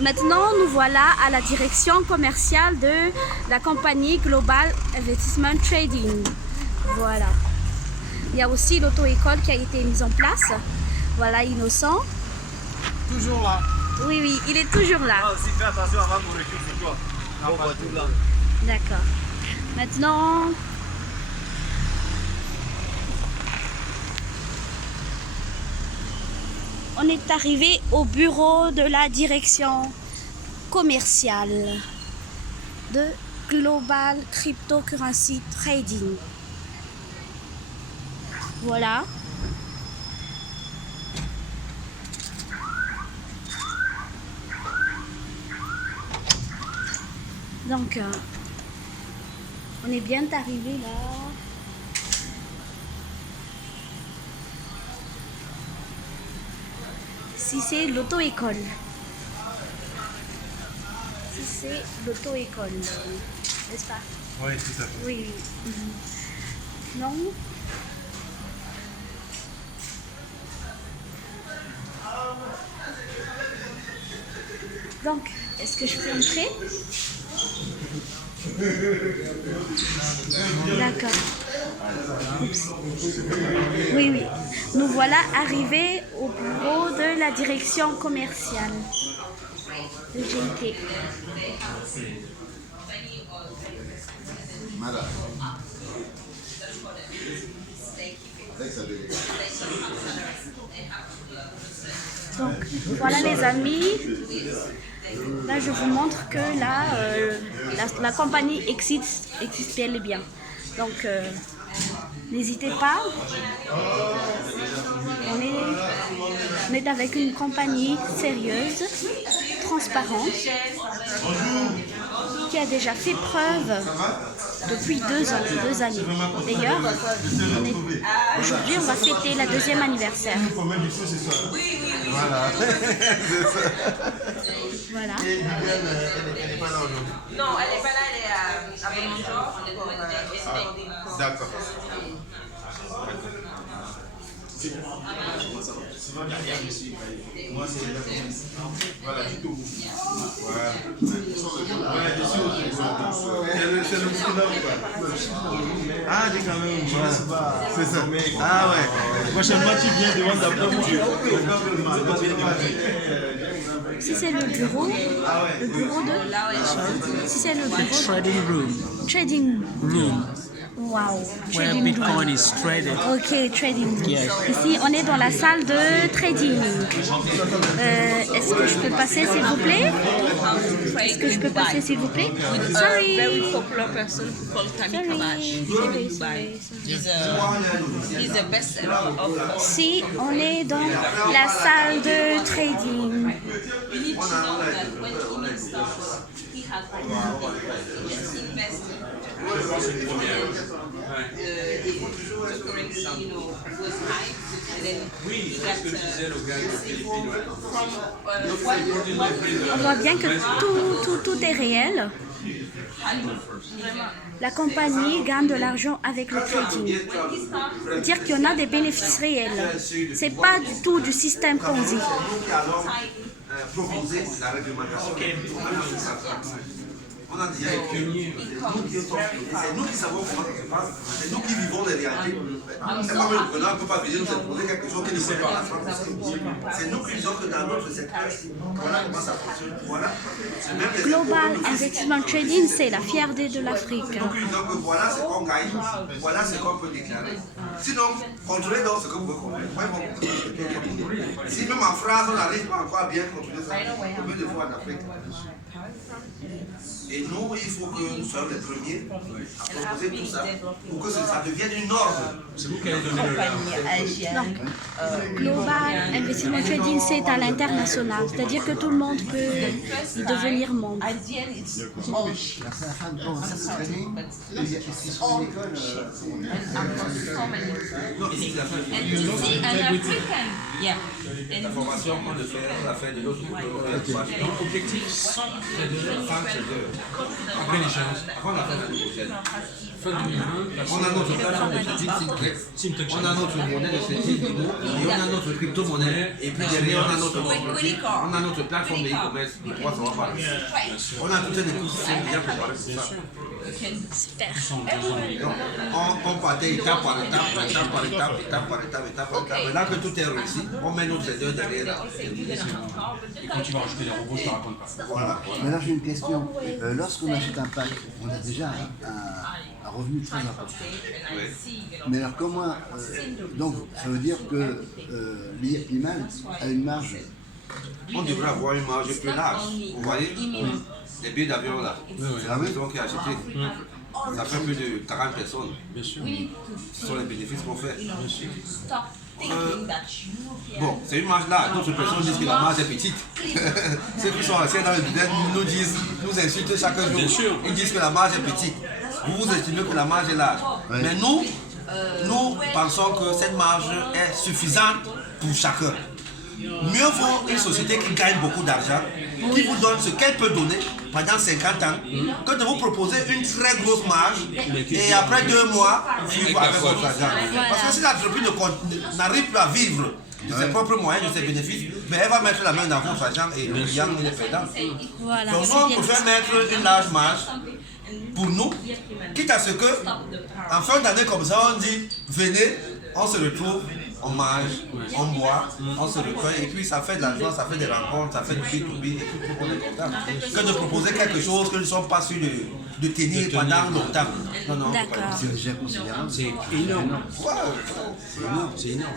Maintenant, nous voilà à la direction commerciale de la compagnie Global Investment Trading. Voilà. Il y a aussi l'auto-école qui a été mise en place. Voilà, Innocent. Toujours là. Oui, oui, il est toujours là. Ah, aussi, fais attention avant qu'on recule sur toi. On va tout là. D'accord. Maintenant, on est arrivé au bureau de la direction commerciale de Global Cryptocurrency Trading. Voilà. Donc, on est bien arrivé là. Ici, c'est l'auto-école. Ici, c'est l'auto-école. N'est-ce pas? Oui, tout à fait. Oui. Non? Donc, est-ce que je peux entrer? D'accord. Oups. Oui, oui. Nous voilà arrivés au bureau de la direction commerciale de GIT. Donc, voilà les amis. Là, je vous montre que là, la compagnie existe bel et bien. Donc, n'hésitez pas. On est avec une compagnie sérieuse, transparente, qui a déjà fait preuve depuis 2 années. D'ailleurs, aujourd'hui, on va fêter la 2e anniversaire. Voilà. Voilà. Et Viviane, elle n'est pas là aujourd'hui? Non, elle n'est pas là, elle est à Bonjour. D'accord. Moi, c'est voilà, du tout. Voilà. C'est le Burkina ou pas? Ah, dis quand même. C'est ça. Ah ouais. Prochainement, tu viens devant d'après moi. Si c'est le bureau de... Si c'est le bureau... Trading room. Trading Room. Wow. Where Trading Bitcoin room. is traded. Ok, trading. Yes. Ici, on est dans la salle de trading. Est-ce que je peux passer, s'il vous plaît? Est-ce que je peux passer, s'il vous plaît? Sorry. Very popular person called Tammy Kabash. He's the best seller of Ici, on est dans la salle de trading. You need to know that when he needs stuff, he has just invested. The cryptocurrency, was high, and then he got On voit bien que tout est réel. La compagnie gagne de l'argent avec le trading. C'est-à-dire qu'il y en a des bénéfices réels. C'est pas du tout du système Ponzi. Proposer la réglementation. On a dit, c'est nous qui savons comment ça se passe, c'est nous qui vivons les réalités. C'est pas le preneur ne peut pas venir nous imposer quelque chose qui ne connaît pas la France. C'est nous qui disons que dans notre secteur, voilà comment ça fonctionne. Voilà. Global Investment Trading, c'est la fierté de l'Afrique. C'est nous qui disons que voilà ce qu'on gagne, voilà ce qu'on peut déclarer. Sinon, contrôlez donc ce que vous pouvez contrôler. Si même en France, on n'arrive pas encore à bien contrôler ça, combien de fois en Afrique? Et nous, il faut que nous soyons les premiers à proposer tout ça pour que ça devienne une norme. C'est vous qui avez donné le là. Donc, Global Investment Trading, c'est à l'international. C'est-à-dire que tout le monde peut y devenir membre. La formation qu'on le fait, on l'a fait de l'autre côté. L'objectif, c'est de faire Après l'échéance. Avant la fin de l'année prochaine. Fin 2020. On a notre plateforme de trading Simplex, on a notre monnaie de trading et on a notre crypto-monnaie. Et puis derrière, on a notre on a notre plateforme de e-commerce. De quoi ça va parler. On a tout un écosystème bien préparé pour ça. Super. Donc, on partait étape par étape, étape par étape, étape par étape, étape par étape. Maintenant que tout est réussi, on met notre trader derrière là. Et quand tu vas rajouter les robots, je te raconte pas. Voilà. Maintenant, j'ai une question. Lorsqu'on achète un pack, on a déjà un revenu très important. Mais alors, comment. Donc, ça veut dire que l'IMAL a une marge. On devrait avoir une marge plus large. Vous voyez les billets d'avion là, c'est la maison qui a acheté. Ça fait plus de 40 personnes. Bien sûr. Ce sont les bénéfices qu'on fait. Bien sûr. Bon, c'est une marge là. D'autres personnes disent que la marge est petite. Ceux qui sont anciens dans le business nous disent, nous insultent chaque jour. Bien sûr. Ils disent que la marge est petite. Vous estimez que la marge est large. Ouais. Mais nous pensons que cette marge est suffisante pour chacun. Mieux vaut une société qui gagne beaucoup d'argent, qui vous donne ce qu'elle peut donner pendant 50 ans, que de vous proposer une très grosse marge et après 2 mois, vivre avec votre argent. Parce que si l'entreprise n'arrive plus à vivre de ses propres moyens, de ses bénéfices, mais elle va mettre la main dans votre argent et le client il est perdant. Voilà, Donc nous, c'est on bien préfère ça. mettre une large marge pour nous, quitte à ce que, en fin d'année comme ça, on dit, venez, on se retrouve, on mange, on boit, on se recueille, et puis ça fait de l'argent, ça fait des rencontres, ça fait du B2B, et tout le monde est content. Que de proposer quelque chose que nous ne sommes pas sûrs de tenir pendant longtemps. Non, non, D'accord. C'est déjà considérable. C'est énorme. c'est énorme.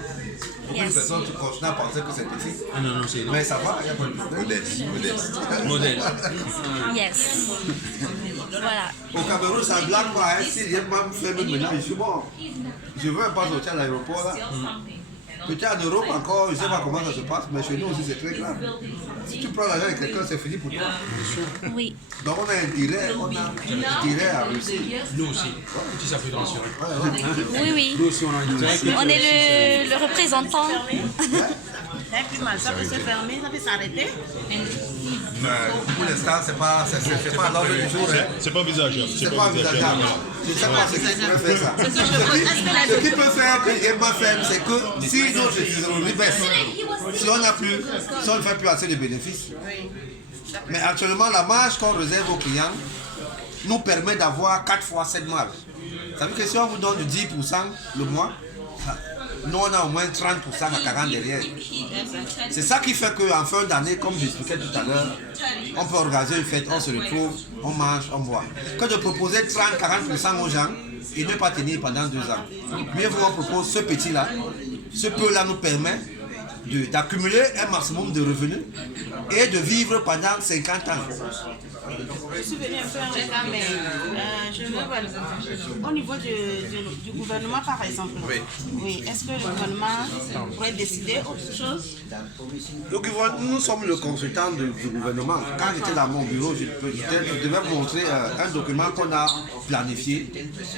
Beaucoup de Yes. personnes continuent à penser que c'est petit, Ah non, non, c'est énorme. mais ça va, il y a pas de problème. Modèle. Yes. Voilà. Au Cameroun, ça ne blague pas, hein. Si j'ai pas fait même maintenant, je suis bon. Je veux pas sortir à l'aéroport là. Peut-être en Europe encore, je ne sais pas comment ça se passe, mais chez nous aussi c'est très grave. Si tu prends l'argent avec quelqu'un, c'est fini pour toi. Oui. Donc on a un intérêt à réussir. Nous aussi. Si ça peut te rassurer. Oui, oui. Nous aussi, on a un direct. On est le représentant. Ça fait plus mal, ça peut se fermer, ça peut s'arrêter. Pour l'instant, c'est pas à l'ordre du jour. Hein. C'est pas envisageable. C'est pas envisageable. Je ne sais pas ce qui pourrait faire ça. Ce qui peut faire que j'ai pas fait, c'est que si notre trésorerie baisse, si on ne fait plus assez de bénéfices. Mais actuellement, la marge qu'on réserve aux clients nous permet d'avoir 4 fois cette marge. Ça veut dire que si on vous donne 10% le mois, nous on a au moins 30% à 40 derrière. C'est ça qui fait qu'en fin d'année, comme j'expliquais tout à l'heure, on peut organiser une fête, on se retrouve, on mange, on boit. Que de proposer 30-40% aux gens et ne pas tenir pendant 2 ans. Mieux vaut on propose ce petit-là. Ce peu-là nous permet d'accumuler un maximum de revenus et de vivre pendant 50 ans. Je suis venue un peu en retard, mais je veux voir au niveau du gouvernement, par exemple. Oui. Est-ce que le gouvernement pourrait décider autre chose? Nous sommes le consultant du gouvernement. Quand j'étais dans mon bureau, je devais montrer un document qu'on a planifié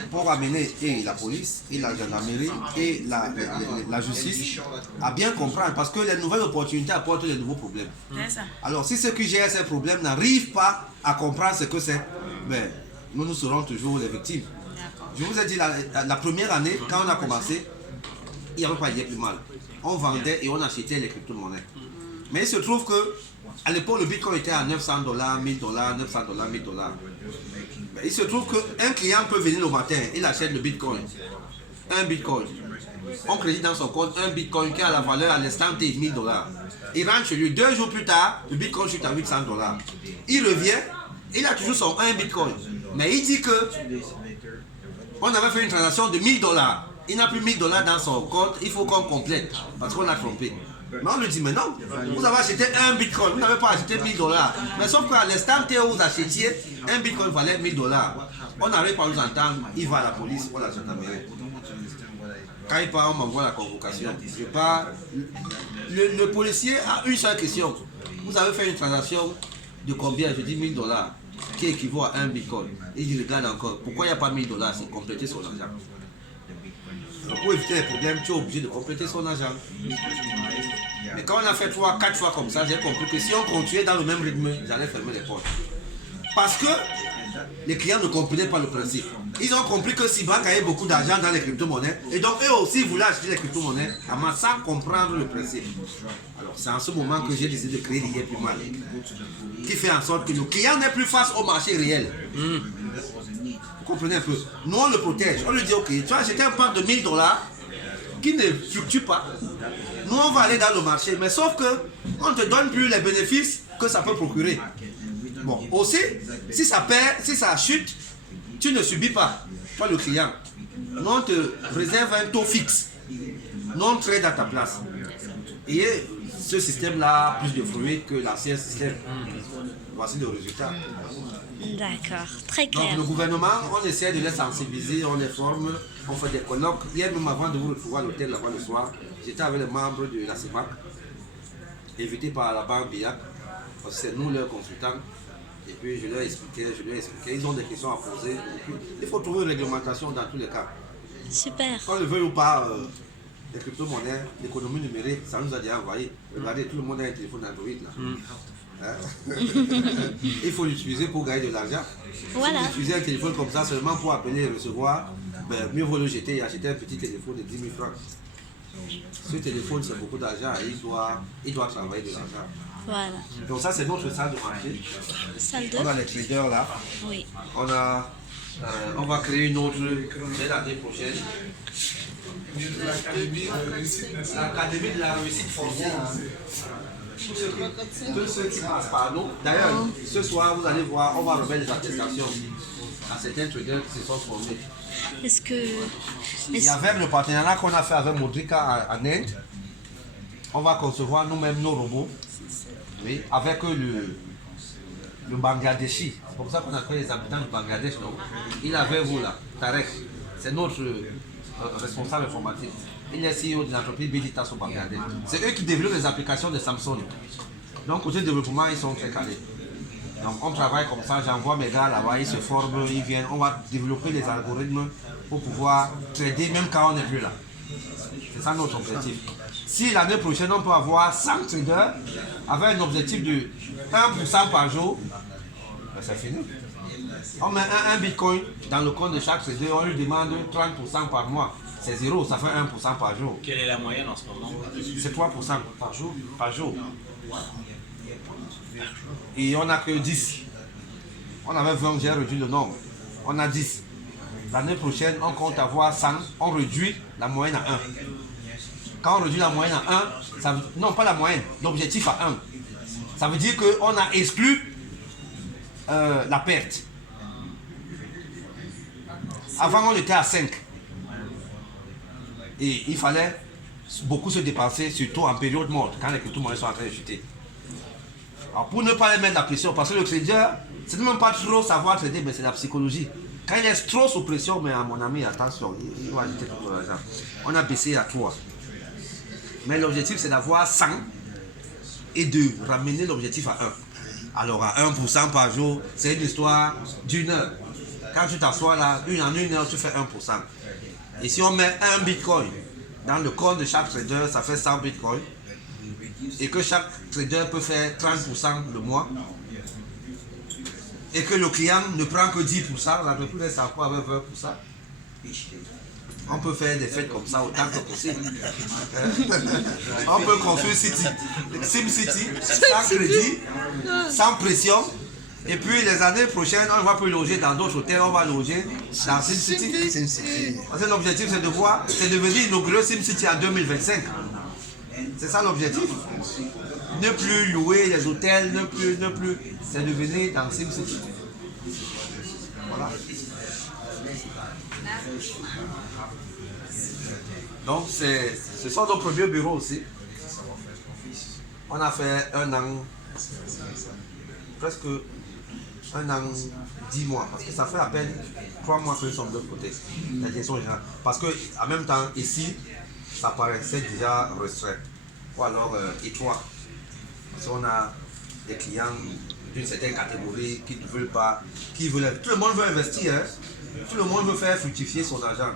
pour amener et la police, et la gendarmerie, et la justice à bien comprendre. Parce que les nouvelles opportunités apportent de nouveaux problèmes. C'est ça. Alors si ceux qui gèrent ces problèmes n'arrivent pas à comprendre ce que c'est, ben, nous serons toujours les victimes. Je vous ai dit, la première année, quand on a commencé, il n'y avait pas plus mal. On vendait et on achetait les crypto-monnaies. Mais il se trouve que à l'époque, le Bitcoin était à $900, $1000, $900, $1000. Ben, il se trouve qu'un client peut venir le matin, il achète le Bitcoin. Un Bitcoin. On crédite dans son compte un Bitcoin qui a la valeur à l'instant T $1000. Il rentre chez lui, 2 jours plus tard, le Bitcoin chute à $800. Il revient, il a toujours son 1 Bitcoin. Mais il dit que on avait fait une transaction de $1000. Il n'a plus $1000 dans son compte, il faut qu'on complète parce qu'on a trompé. Mais on lui dit, mais non, vous avez acheté un Bitcoin, vous n'avez pas acheté $1000. Mais sauf qu'à l'instant T où vous achetiez, un Bitcoin valait $1000. On n'arrive pas à nous entendre, il va à la police ou à la gendarmerie. Quand il part, on m'envoie la convocation. Je pars. Le policier a une seule question. Vous avez fait une transaction de combien? Je dis $1000, qui équivaut à 1 Bitcoin. Il dit, regarde encore, pourquoi il n'y a pas $1000? C'est compléter son argent. Donc pour éviter les problèmes, tu es obligé de compléter son argent. Mais quand on a fait 3-4 fois comme ça, j'ai compris que si on continuait dans le même rythme, j'allais fermer les portes. Parce que les clients ne comprenaient pas le principe. Ils ont compris que Cibra gagnait beaucoup d'argent dans les crypto-monnaies. Et donc eux aussi voulaient acheter les crypto-monnaies sans comprendre le principe. Alors c'est en ce moment que j'ai décidé de créer l'IA plus mal. Qui fait en sorte que le client n'est plus face au marché réel. Vous comprenez un peu? Nous on le protège. On lui dit ok, tu vas acheter un pack de $1000 qui ne fluctue pas. Nous on va aller dans le marché. Mais sauf que on ne te donne plus les bénéfices que ça peut procurer. Bon, aussi, si ça perd, si ça chute, tu ne subis pas, toi le client. Nous on te réserve un taux fixe. Nous on trade à ta place. Et ce système-là a plus de fruits que l'ancien système. Voici le résultat. D'accord, très Donc clair. le gouvernement, on essaie de les sensibiliser, on les forme, on fait des colloques. Hier même avant de vous retrouver à l'hôtel là-bas le soir, j'étais avec les membres de la CEMAC, invités par la banque BIAC, parce que c'est nous leurs consultants. Et puis je leur expliquais, ils ont des questions à poser. Il faut trouver une réglementation dans tous les cas. Super. Qu'on le veuille ou pas, les crypto-monnaies, l'économie numérique, ça nous a déjà envoyé. Regardez, tout le monde a un téléphone Android là. Hein? Il faut l'utiliser pour gagner de l'argent. Voilà. Si vous utilisez un téléphone comme ça seulement pour appeler et recevoir, ben, mieux vaut le jeter et acheter un petit téléphone de 10 000 francs. Ce téléphone, c'est beaucoup d'argent et il doit travailler de l'argent. Voilà. Donc ça, c'est notre salle de marché. Salle On a 2. les traders là. Oui. On va créer une autre dès l'année prochaine. L'Académie de la réussite foncière. Tous ceux qui passent par nous. D'ailleurs, ce soir, vous allez voir, on va remettre des attestations à certains traders qui se sont formés. Est-ce que... Et avec le partenariat qu'on a fait avec Modrica en Inde, on va concevoir nous-mêmes nos robots. Oui, avec le Bangladeshi. C'est pour ça qu'on a créé les habitants du Bangladesh. Non? Il avait vous là, Tarek. C'est notre responsable informatique. Il est CEO de l'entreprise Bilitas au Bangladesh. C'est eux qui développent les applications de Samsung. Donc côté développement, ils sont très calés. Donc on travaille comme ça, j'envoie mes gars là-bas, ils se forment, ils viennent, on va développer les algorithmes pour pouvoir trader même quand on n'est plus là. C'est ça notre objectif. Si l'année prochaine on peut avoir 100 traders avec un objectif de 1% par jour, ben c'est fini. On met un bitcoin dans le compte de chaque trader, on lui demande 30% par mois. C'est zéro, ça fait 1% par jour. Quelle est la moyenne en ce moment? C'est 3% par jour. Par jour. Et on n'a que 10. On avait 20, j'ai réduit le nombre. On a 10. L'année prochaine, on compte avoir 100. On réduit la moyenne à 1. Quand on réduit la moyenne à 1, ça veut, non pas la moyenne, l'objectif à 1. Ça veut dire qu'on a exclu la perte. Avant, on était à 5. Et il fallait beaucoup se dépenser, surtout en période morte, quand les crypto-monnaies sont en train de chuter. Alors pour ne pas les mettre la pression, parce que le trader, c'est même pas trop savoir trader, mais c'est la psychologie. Quand il est trop sous pression, mais à mon ami, attention, il doit ajouter tout l'argent. On a baissé à 3. Mais l'objectif, c'est d'avoir 100 et de ramener l'objectif à 1. Alors à 1% par jour, c'est une histoire d'une heure. Quand tu t'assois là, en une heure, tu fais 1%. Et si on met un bitcoin dans le compte de chaque trader, ça fait 100 bitcoins. Et que chaque trader peut faire 30% le mois. Et que le client ne prend que 10%, l'entreprise reste à quoi avec 20%. On peut faire des fêtes comme ça autant que possible. On peut construire SimCity, sans crédit, sans pression. Et puis les années prochaines, on ne va plus loger dans d'autres hôtels, on va loger dans SimCity. Parce que l'objectif c'est de voir, c'est de venir inaugurer SimCity en 2025. C'est ça l'objectif. Ne plus louer les hôtels, ne plus, c'est de venir dans SimCity. Voilà. Donc ce sont nos premiers bureaux aussi. On a fait 1 an, presque 1 an, 10 mois, parce que ça fait à peine 3 mois que nous sommes de l'autre côté, la direction générale. Parce que en même temps, ici, ça paraissait déjà restreint, ou alors étroit. Parce qu'on a des clients d'une certaine catégorie qui ne veulent pas, qui veulent. Tout le monde veut investir, hein? Tout le monde veut faire fructifier son argent.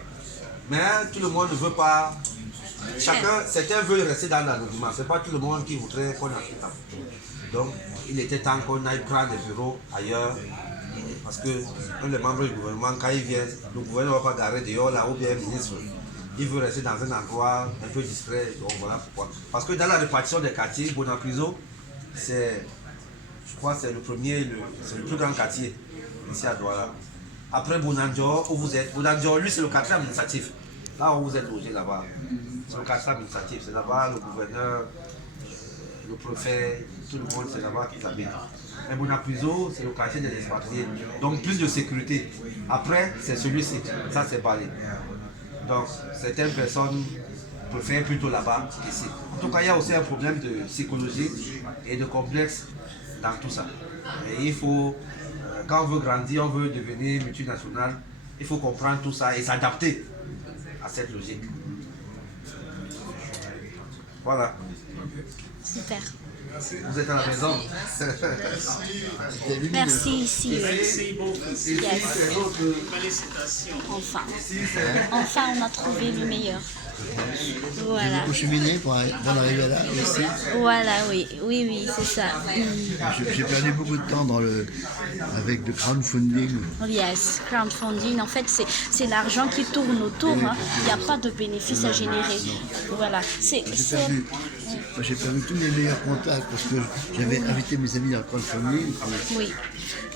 Mais tout le monde ne veut pas. Certains veulent rester dans l'anonymat. Ce n'est pas tout le monde qui voudrait qu'on achète. Donc, il était temps qu'on aille prendre des bureaux ailleurs. Parce que les membres du gouvernement, quand ils viennent, le gouvernement ne va pas garer dehors là ou bien le ministre. Il veut rester dans un endroit un peu discret. Donc voilà pourquoi. Parce que dans la répartition des quartiers, Bonapriso, c'est, je crois, c'est le premier, c'est le plus grand quartier ici à Douala. Après Bonanjo, où vous êtes, Bonanjo, lui c'est le quartier administratif. Là où vous êtes logé là-bas, c'est le quartier administratif. C'est là-bas le gouverneur, le préfet, tout le monde, c'est là-bas qu'ils habitent. Et Bonapriso, c'est le quartier des expatriés. Donc plus de sécurité. Après, c'est celui-ci. Ça, c'est Balé. Donc, certaines personnes préfèrent plutôt là-bas qu'ici. En tout cas, il y a aussi un problème de psychologie et de complexe dans tout ça. Et il faut, quand on veut grandir, on veut devenir multinational, il faut comprendre tout ça et s'adapter à cette logique. Voilà. Super. Vous êtes à la maison. Merci ici. Yes. Enfin. Enfin, on a trouvé le meilleur. Voilà. Beaucoup cheminé pour en arriver là aussi. Voilà, oui, c'est ça. J'ai perdu beaucoup de temps avec le crowdfunding. Yes, crowdfunding, en fait, c'est l'argent qui tourne autour. Hein. Il n'y a pas de bénéfice à générer. Voilà. J'ai perdu tous mes meilleurs contacts parce que j'avais invité mes amis dans le crowdfunding. Oui.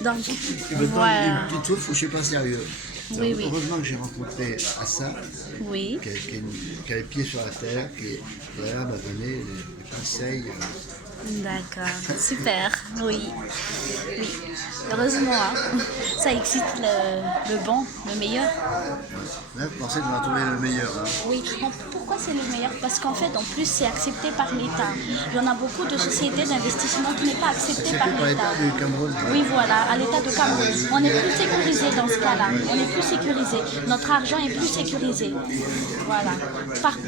Donc, et maintenant, voilà. il me dit, je suis pas sérieux. Oui, oui. Heureusement que j'ai rencontré Assa, Oui. qui a les pieds sur la terre, qui m'a donné les conseils. D'accord, super, oui. Heureusement, hein. Ça excite le bon, le meilleur. Là, vous pensez qu'on va trouver le meilleur. Hein. Oui, pourquoi c'est le meilleur? Parce qu'en fait, en plus, c'est accepté par l'État. Il y en a beaucoup de sociétés d'investissement qui n'est pas acceptées par l'État. Du Cameroun. Oui, voilà, à l'État de Cameroun. On est plus sécurisé dans ce cas-là. On est plus sécurisé. Notre argent est plus sécurisé. Voilà.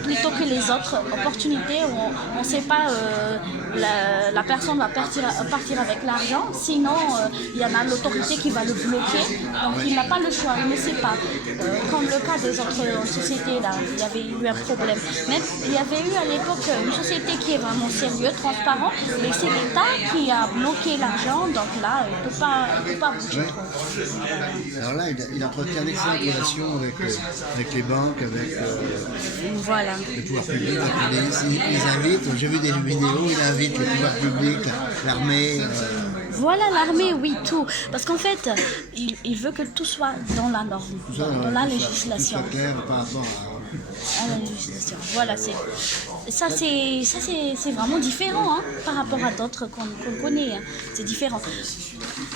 Plutôt que les autres opportunités où on ne sait pas, la personne va partir avec l'argent, sinon il y en a l'autorité qui va le bloquer. Donc il n'a pas le choix, il ne sait pas. Comme le cas des autres sociétés, là, il y avait eu un problème. Même il y avait eu à l'époque une société qui est vraiment sérieuse, transparente, mais c'est l'État qui a bloqué l'argent, donc là, il ne peut pas bouger trop. Alors là, il entretient une excellente relation avec les banques, avec voilà. les pouvoirs publics. Ils invitent, j'ai vu des vidéos, il invite les pouvoirs publics, l'armée. Voilà l'armée, oui, tout. Parce qu'en fait, il veut que tout soit dans la norme, dans la législation. Tout soit clair par rapport à la législation. Voilà, c'est vraiment différent hein, par rapport à d'autres qu'on connaît. Hein. C'est différent.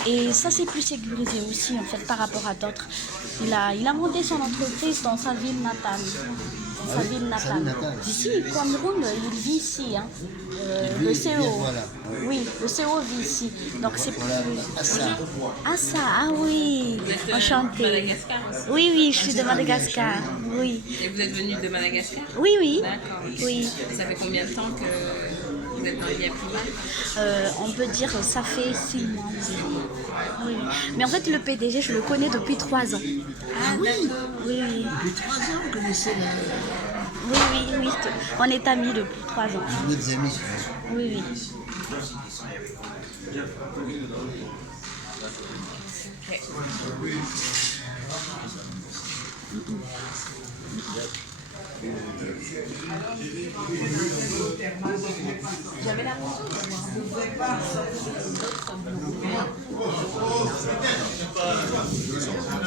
Et ça, c'est plus sécurisé aussi, en fait, par rapport à d'autres. Il a monté son entreprise dans sa ville natale. Sa ville natale. Ici, Cameroun, il vit ici. Hein. Le CO. Voilà. Oui, le CO vit ici. Donc c'est plus. Ah ça, ah oui. Enchantée. Madagascar aussi. Oui, je suis de Madagascar. Oui. Et vous êtes venu de Madagascar? Oui. D'accord. Oui. Ça fait combien de temps que vous êtes dans l'IA Primal? On peut dire ça fait 6 mois. Oui. Mais en fait, le PDG, je le connais depuis 3 ans. Ah oui. Oui. Depuis 3 ans, vous connaissez Oui. On est amis depuis 3 ans. Vous êtes amis. Oui. J'avais l'impression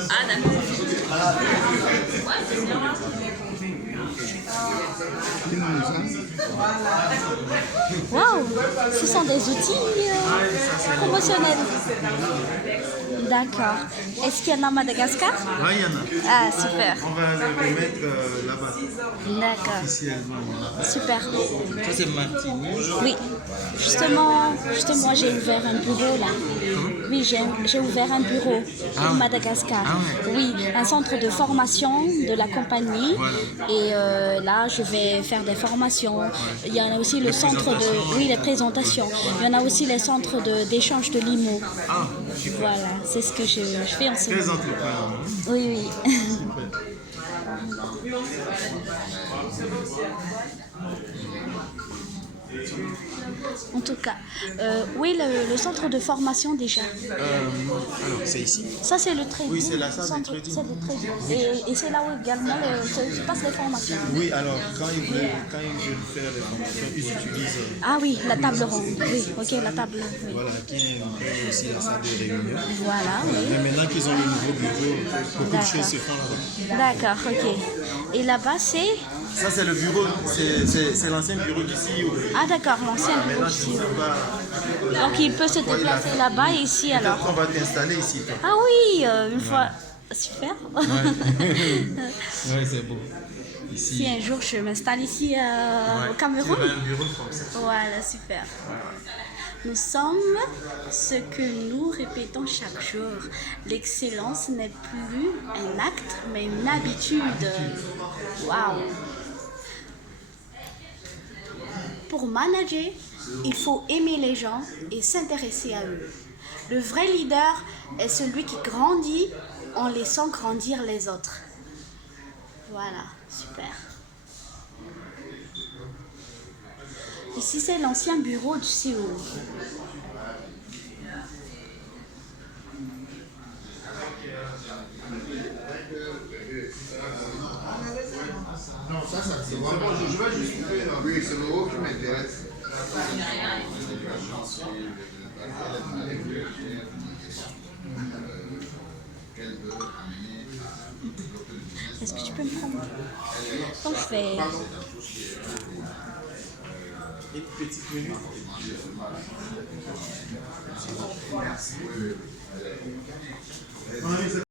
Ah d'accord. Ouais, c'est bien. Waouh, ce sont des outils promotionnels. D'accord. Est-ce qu'il y en a à Madagascar? Oui, il y en a. Ah, super. On va les remettre là-bas. D'accord. Officiellement. Super. Ça, c'est Martinique. Oui. Justement, j'ai ouvert un bureau là. Oui, j'ai ouvert un bureau au Madagascar. Oui, un centre de formation de la compagnie. Et là, je vais faire des formations. Il y en a aussi le centre de... Oui, les présentations. Il y en a aussi les centres d'échange de limo. Voilà, c'est ce que je fais en ce moment. Très entreprenant. Oui. En tout cas, où est le centre de formation déjà? Alors, c'est ici. Ça, c'est le trading. Oui, c'est la salle de centre- trading. c'est le trading. Et c'est là où également se passent les formations. Oui, alors, quand ils veulent faire les formations, ils utilisent Ah oui, la table ronde. Oui, ok, la table. Oui. voilà, qui est un peu aussi la salle de réunion. Voilà, oui. Mais maintenant qu'ils ont le nouveau bureau, beaucoup de D'accord. choses se font là-bas. D'accord, ok. Et là-bas, c'est... Ça, c'est le bureau, c'est l'ancien bureau du CEO. Ah d'accord, l'ancien bureau Maintenant, ici. je ne sais pas. Donc il peut se déplacer là-bas et ici alors. Peut-être qu'on va t'installer ici, toi. Ah oui, une fois... Super. Ouais, c'est beau. Ici, Si un jour je m'installe ici au Cameroun. tu as un bureau comme ça. Voilà, super. Nous sommes ce que nous répétons chaque jour. L'excellence n'est plus un acte, mais une habitude. Waouh! Pour manager, il faut aimer les gens et s'intéresser à eux. Le vrai leader est celui qui grandit en laissant grandir les autres. Voilà, super. Ici, c'est l'ancien bureau du CEO. Non, ça c'est bon. Je vais juste couper. Oui, c'est le haut qui m'intéresse. Est-ce que tu peux me prendre? Donc, je vais... Une petite minute.